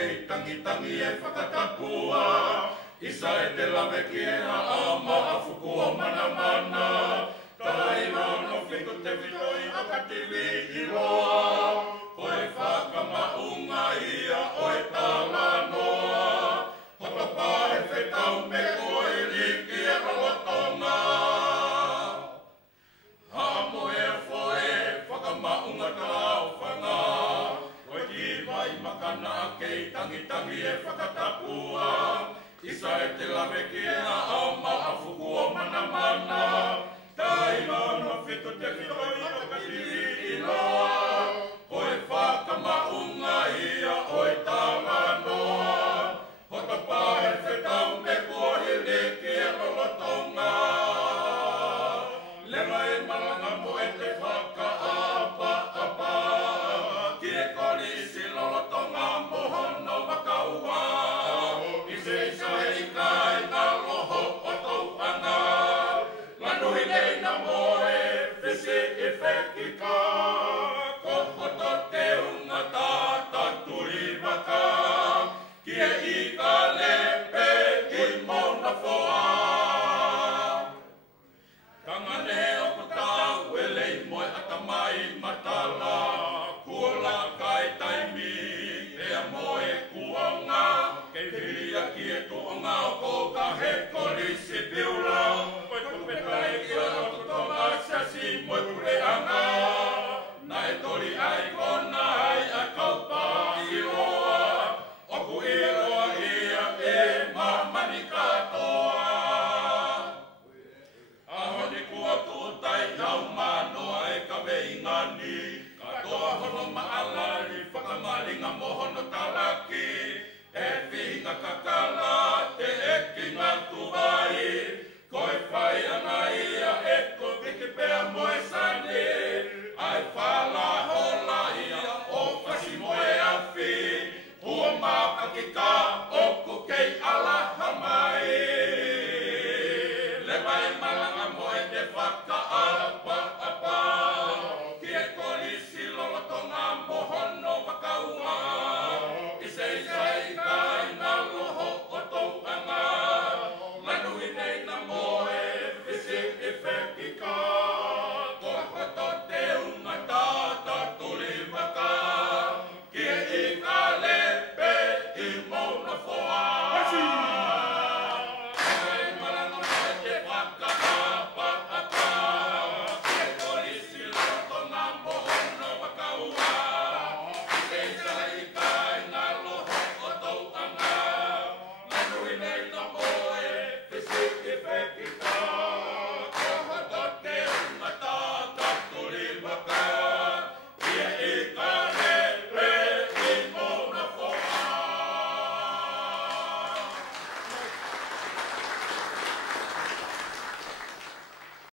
kei tangi e whakatapua. Isa e te lawe ki e a maafuku o mana mana. Tai rono whiko te whitoi a katiwi i loa. Koe whakamaunga ia o e tala noa. Hotapa e whetau me koe liki e rolotonga. Hamo e foe whakamaunga tau whanga. Koe ki vai makana kei tangi e whakatapua. Isa e te lawe ki e a maafuku o mana mana. Tai rono whiko te whitoi a katiwi i loa. Koe whakamaunga ia o e tala noa. Hotapa e whetau me koe liki e rolotonga. Lera e malanga mo e te whakaapa. Ki e kori si rolotonga mohono wakaua. I se isa e ika e ngā roho o tauanga. Lanuhi nei na moe, whisi I whekika. Ko hoto te unga tāta turi waka. Ki e ika lepe I mona whoa. Kangane o kutau e lei moe atamai matala. Kuola kai taimi, ea moe kuonga. Kei hiria ki e tuonga o ko ka he korisi piula. Koe tupetai ki o kutonga sasi moe kureanga. Na e tori ai kona ai a kaupa I roa. Oku I roa ia e mamani katoa. Aho ni kua tuutai au manoa e ka weingani. Katoa hono maalari whakamaringa mohono taraki. E whihinga kaka